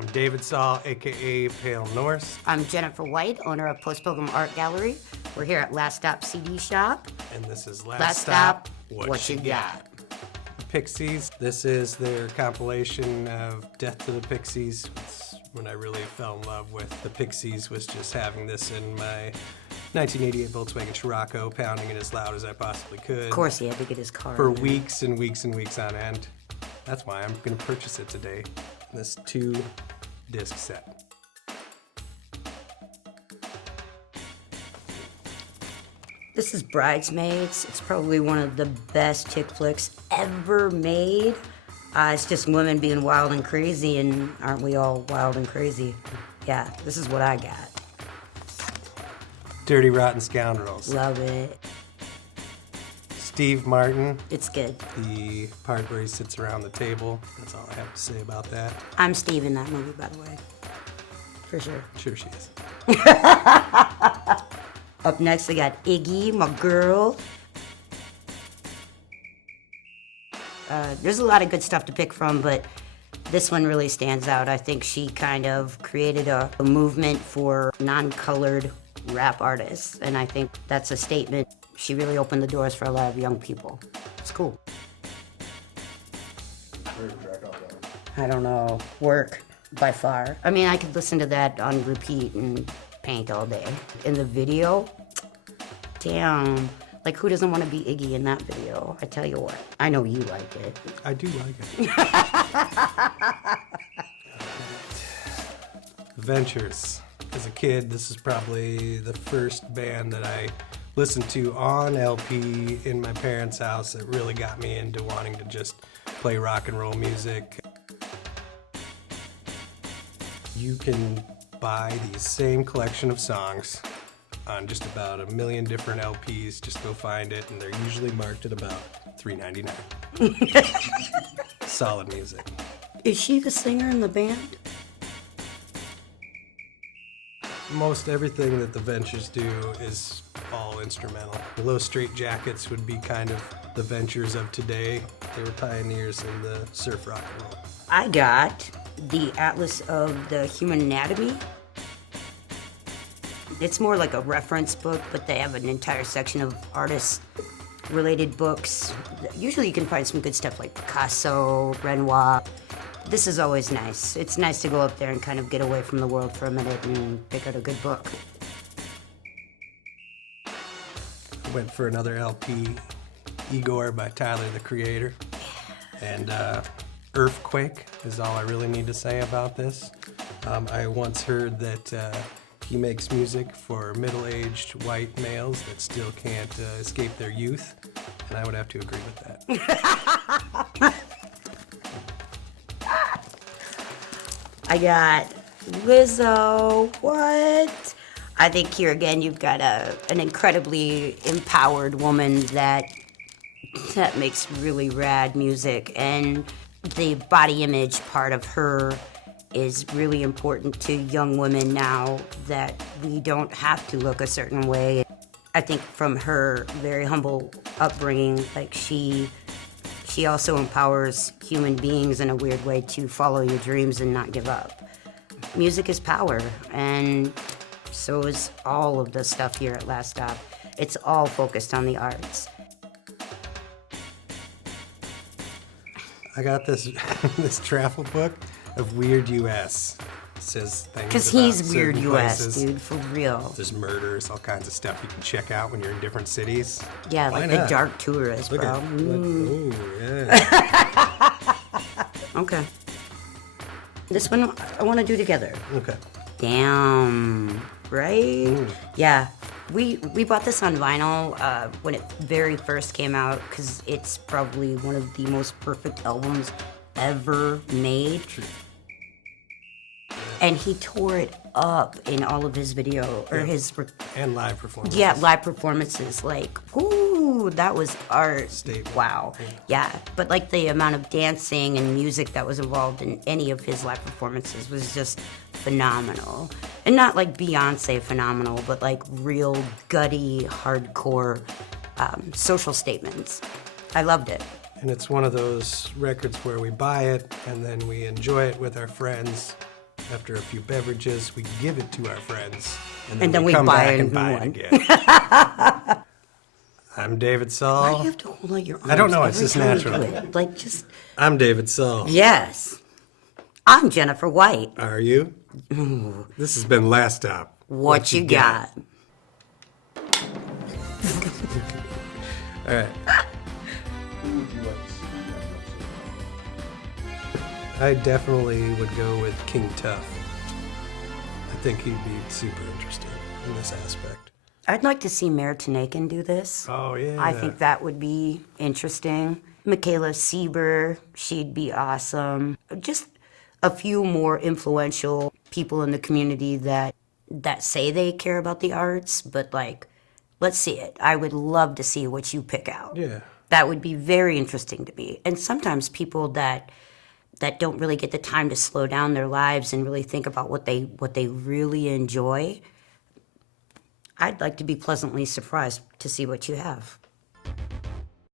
I'm David Sahl, aka Pale Norse. I'm Jennifer White, owner of Post Pilgrim Art Gallery. We're here at Last Stop CD Shop. And this is Last, Last Stop Stop What You Got. Pixies. This is their compilation of Death to the Pixies. It's when I really fell in love with the Pixies, was just having this in my 1988 Volkswagen Scirocco, pounding it as loud as I possibly could. Of course, he had to get his car. For weeks and weeks and weeks on end. That's why I'm going to purchase it today. This 2-disc set. This is Bridesmaids. It's probably one of the best chick flicks ever made. It's just women being wild and crazy, and aren't we all wild and crazy? Yeah, this is what I got. Dirty Rotten Scoundrels. Love it. Steve Martin. It's good. The part where he sits around the table. That's all I have to say about that. I'm Steve in that movie, by the way. For sure. Sure she is. Up next, we got Iggy, my girl. There's a lot of good stuff to pick from, but this one really stands out. I think she kind of created a movement for non-colored rap artists, and I think that's a statement. She really opened the doors for a lot of young people. It's cool. I don't know. Work, by far. I mean, I could listen to that on repeat and paint all day. In the video, damn. Like, who doesn't want to be Iggy in that video? I tell you what. I know you like it. I do like it. Ventures. As a kid, this is probably the first band that I listened to on LP in my parents' house that really got me into wanting to just play rock and roll music. You can buy the same collection of songs on just about 1 million different LPs. Just go find it, and they're usually marked at about $3.99. Solid music. Is she the singer in the band? Most everything that the Ventures do is all instrumental. The Low Straight Jackets would be kind of the Ventures of today. They were pioneers in the surf rock and roll. I got the Atlas of the Human Anatomy. It's more like a reference book, but they have an entire section of artist-related books. Usually you can find some good stuff like Picasso, Renoir. This is always nice. It's nice to go up there and kind of get away from the world for a minute and pick out a good book. Went for another LP, Igor by Tyler, the Creator. And Earthquake is all I really need to say about this. I once heard that he makes music for middle-aged white males that still can't escape their youth, and I would have to agree with that. I got Lizzo. What? I think here again you've got an incredibly empowered woman that makes really rad music, and the body image part of her is really important to young women now, that we don't have to look a certain way. I think from her very humble upbringing, like she also empowers human beings in a weird way to follow your dreams and not give up. Music is power, and so is all of the stuff here at Last Stop. It's all focused on the arts. I got this this travel book of Weird US. It says things Because about he's Weird certain US, places. dude, for real. There's murders, all kinds of stuff you can check out when you're in different cities. Yeah, Why like not? the dark tourist, Look bro. at oh yeah. Okay. This one I want to do together. Okay. Damn, right? Yeah, we bought this on vinyl when it very first came out, because it's probably one of the most perfect albums ever made. True. And he tore it up in all of his video, or his... And live performances. Yeah, live performances, like, ooh, that was art. Statement. Wow. Yeah, but like the amount of dancing and music that was involved in any of his live performances was just phenomenal. And not like Beyonce phenomenal, but like real gutty, hardcore social statements. I loved it. And it's one of those records where we buy it and then we enjoy it with our friends after a few beverages, we give it to our friends, And then we we come buy back a and new buy one. it again. I'm David Why do Sahl. you have to hold out your arms? I don't know, it's every just time you natural. do it? Like, just... I'm David Sahl. Yes. I'm Jennifer White. Are you? This has been Last Stop. What you got? All right. I definitely would go with King Tough. I think he'd be super interested in this aspect. I'd like to see Mayor Tanakin do this. Oh, yeah. I think that would be interesting. Michaela Sieber, she'd be awesome. Just a few more influential people in the community that say they care about the arts, but like, let's see it. I would love to see what you pick out. Yeah. That would be very interesting to me. And sometimes people that don't really get the time to slow down their lives and really think about what they really enjoy, I'd like to be pleasantly surprised to see what you have.